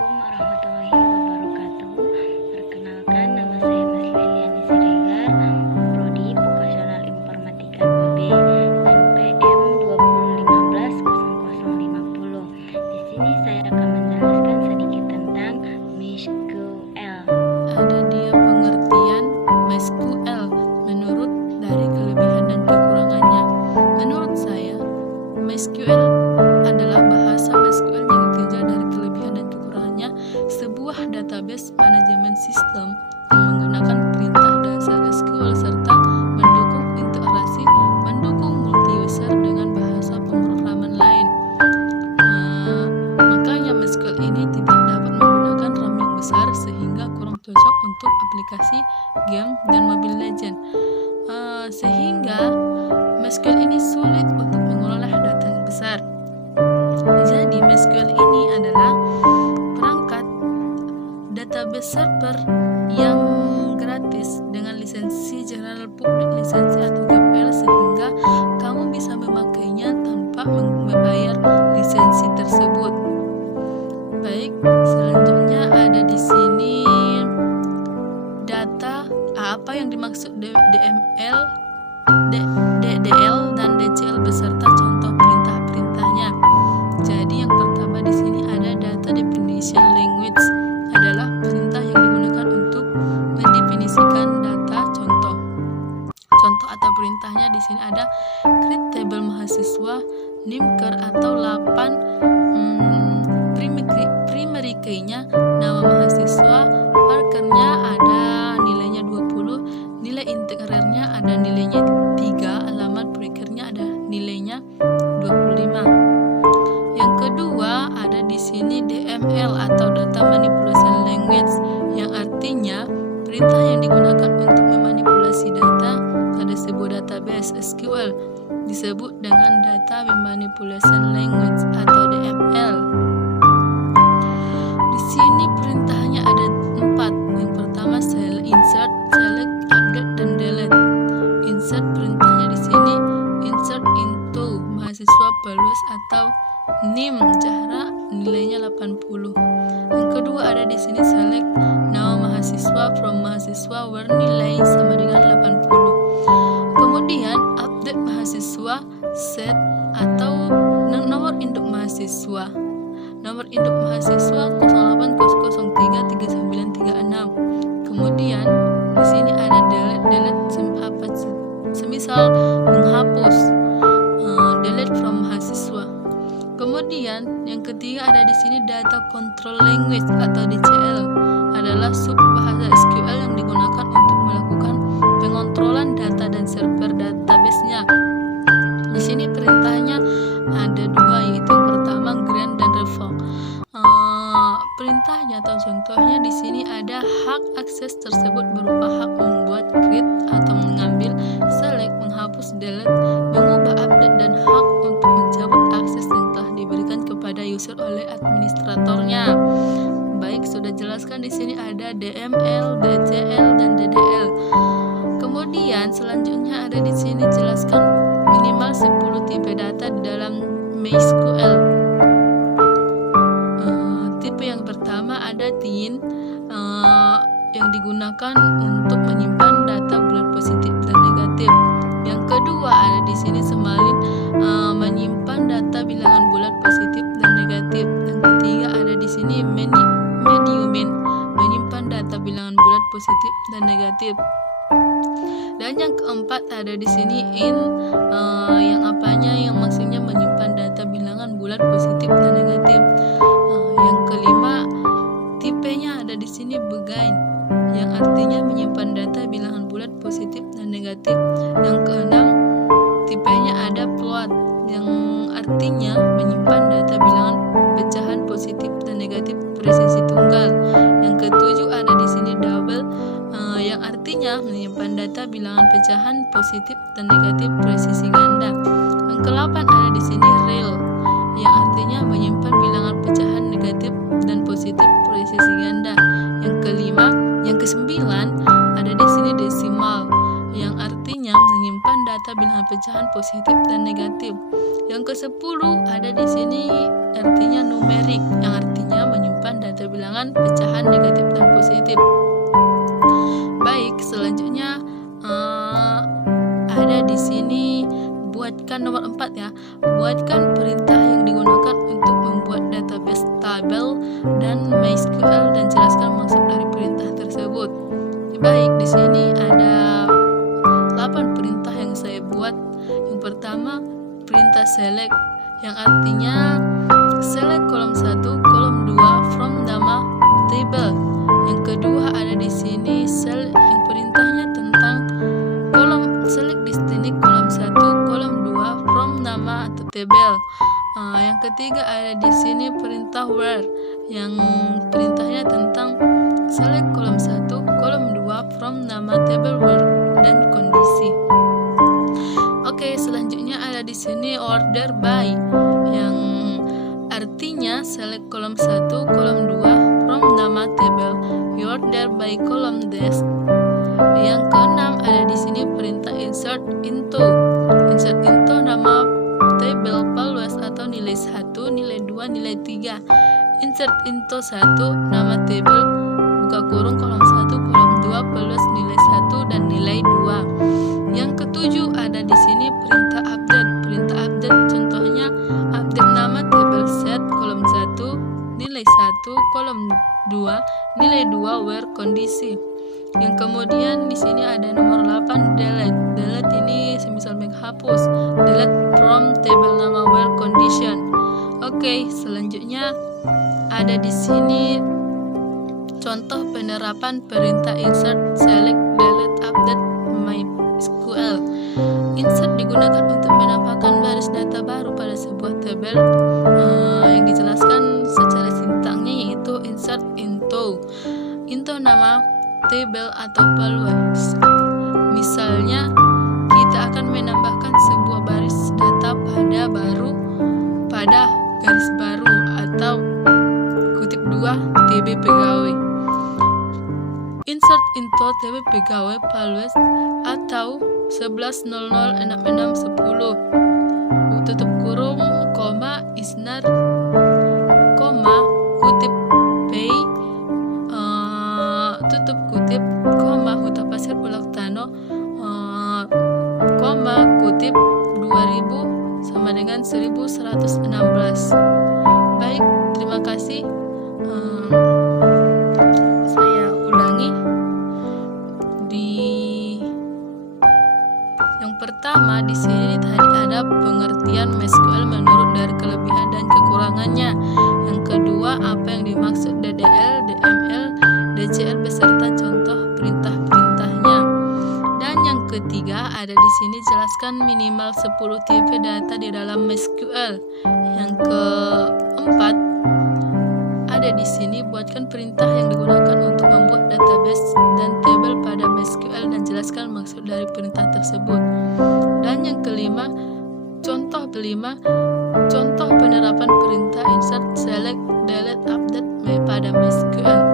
Assalamualaikum warahmatullahi wabarakatuh. Perkenalkan, nama saya Mas Liliani Siregar, Prodi Vokasional Informatika PB, NPM 2015-0050. Di sini saya akan menjelaskan sedikit tentang MySQL. Ada dia pengertian MySQL menurut dari kelebihan dan kekurangannya. Menurut saya, MySQL adalah bahasa MySQL yang ditinjau dari kelebihan dan kekurangannya, sebuah database manajemen sistem yang menggunakan perintah dasar SQL serta mendukung integrasi mendukung multi-user dengan bahasa pemrograman lain. Makanya MySQL ini tidak dapat menggunakan RAM yang besar sehingga kurang cocok untuk aplikasi game dan Mobile Legends. Sehingga MySQL ini sulit untuk mengolah data yang besar. Jadi MySQL ini adalah perangkat database server yang gratis dengan lisensi General Public License atau GPL, sehingga kamu bisa memakainya tanpa membayar lisensi tersebut. Baik, selanjutnya ada di sini data apa yang dimaksud DML, DDL dan DCL beserta contoh perintah-perintahnya. Jadi yang pertama di sini ada data definition language, adalah perintah yang digunakan untuk mendefinisikan data. Contoh atau perintahnya di sini ada create table mahasiswa, NIMKER atau 8 primary key-nya, nama mahasiswa, markernya ada nilainya 20, nilai integernya ada nilainya 3, alamat breakernya ada nilainya 25. Yang kedua ada di sini DML atau data manipulation language, yang artinya perintah yang digunakan untuk memanipulasi data pada sebuah database SQL disebut dengan data manipulation language atau DML. Di sini perintahnya ada 4. Yang pertama insert, select, update dan delete. Insert perintahnya di sini insert into mahasiswa pelus atau NIM jarak nilainya 80. Yang kedua ada di sini select nama mahasiswa from mahasiswa where nilai sama dengan 80. Kemudian update mahasiswa set atau nomor induk mahasiswa. Nomor induk mahasiswa 080033936. Kemudian di sini ada delete semisal menghapus, delete from mahasiswa. Kemudian yang ketiga ada di sini data control language atau DCL, adalah sub bahasa SQL yang digunakan untuk melakukan pengontrolan data dan server database-nya. Di sini perintahnya ada 2, yaitu yang pertama grant dan revoke. Perintahnya atau contohnya di sini ada hak akses tersebut berupa hak membuat, create atau mengambil, select, menghapus, delete, mengubah, update, dan hak untuk mencabut akses yang telah diberikan kepada user oleh administratornya. Baik, sudah jelaskan di sini ada DML, DCL, dan DDL. Kemudian selanjutnya ada di sini jelaskan minimal 10 tipe data di dalam MySQL. Tipe yang pertama ada TIN, yang digunakan untuk menyimpan data bulat positif dan negatif. Yang kedua ada di sini Smalin, menyimpan data bilangan bulat positif dan negatif. Yang ketiga ada di sini Mediumin, menyimpan data bilangan bulat positif dan negatif. Dan yang keempat ada di sini yang apanya yang maksudnya menyimpan data bilangan bulat positif dan negatif. Yang kelima tipenya ada di sini Boolean, yang artinya menyimpan data bilangan bulat positif dan negatif. Yang keenam tipenya ada float, yang artinya menyimpan data bilangan pecahan positif dan negatif presisi tunggal. Yang ketujuh ada di sini double, yang artinya menyimpan data bilangan pecahan positif dan negatif presisi ganda. Yang ke-8 ada di sini real, yang artinya menyimpan bilangan pecahan negatif dan positif presisi ganda. Yang ke-9 ada di sini desimal, yang artinya menyimpan data bilangan pecahan positif dan negatif. Yang ke-10 ada di sini artinya numerik, yang artinya menyimpan data bilangan bilangan pecahan negatif dan positif. Baik, selanjutnya ada di sini buatkan nomor 4 ya. Buatkan perintah yang digunakan untuk membuat database tabel dan MySQL dan jelaskan maksud dari perintah tersebut. Baik, di sini ada 8 perintah yang saya buat. Yang pertama, perintah select yang artinya select kolom 1, kolom 2 from nama table. Yang kedua ada di sini select yang perintahnya tentang kolom select di sini kolom 1, kolom 2 from nama atau table. Yang ketiga ada di sini perintah where yang perintahnya tentang select kolom 1, kolom 2 from nama table where dan kondisi. Oke, selanjutnya ada di sini order by yang artinya select kolom 1, kolom 2 from nama table, order by kolom desk. Yang keenam ada di sini perintah insert into. Insert into nama table values atau nilai 1, nilai 2, nilai 3. Insert into 1 nama table buka kurung kolom 1, kolom 2 plus nilai 1 dan nilai 2. Yang ketujuh ada di sini perintah update. Perintah update contohnya update nama table set kolom 1, nilai 1, kolom 2, nilai 2 where kondisi. Yang kemudian di sini ada nomor 8 delete. Delete ini semisal menghapus. Delete from table nama where condition. Oke, selanjutnya ada di sini contoh penerapan perintah insert, select, delete, update MySQL. Insert digunakan untuk menampakkan baris data baru pada sebuah tabel yang dijelaskan secara sintaknya yaitu insert into. Into nama table atau values. Misalnya kita akan menambahkan sebuah baris data pada garis baru atau kutip 2 TB pegawai. Insert into TB pegawai values atau 11.00.66.10 tutup kurung koma isnar koma kutip pay tutup kutip koma huta pasir ulak tano koma kutip 2000 sama dengan 1116. Baik, terima kasih. Saya ulangi. Yang pertama di sini tadi ada pengertian MySQL menurut dari kelebihan dan kekurangannya. Yang kedua, apa yang dimaksud DDL, DML, DCL beserta contoh perintah-perintahnya. Dan yang ketiga, ada di sini jelaskan minimal 10 tipe data di dalam MySQL. Yang keempat, ada di sini buatkan perintah yang digunakan untuk membuat database dan tabel pada MySQL dan jelaskan maksud dari perintah tersebut. Dan yang kelima, contoh penerapan perintah insert, select, delete, update pada MySQL.